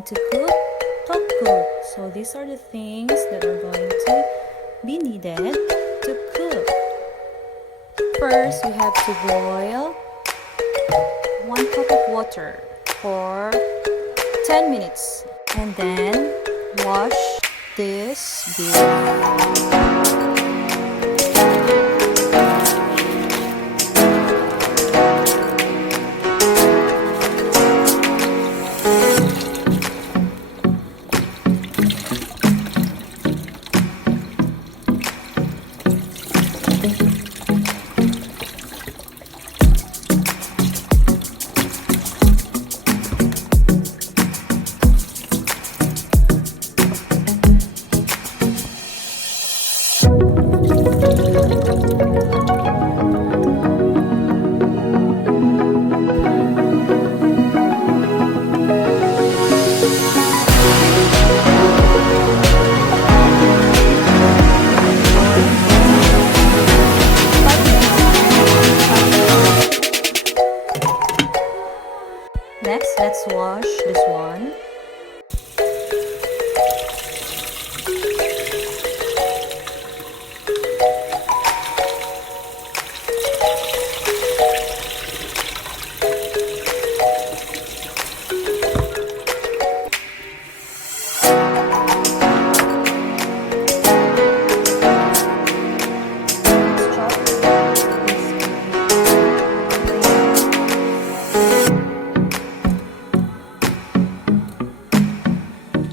going to cook tteokgeuk. So these are the things that are going to be needed to cook. First, you have to boil 1 cup of water for 10 minutes and then wash this beef. Next, let's wash this one.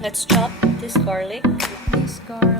Let's chop this garlic. This garlic.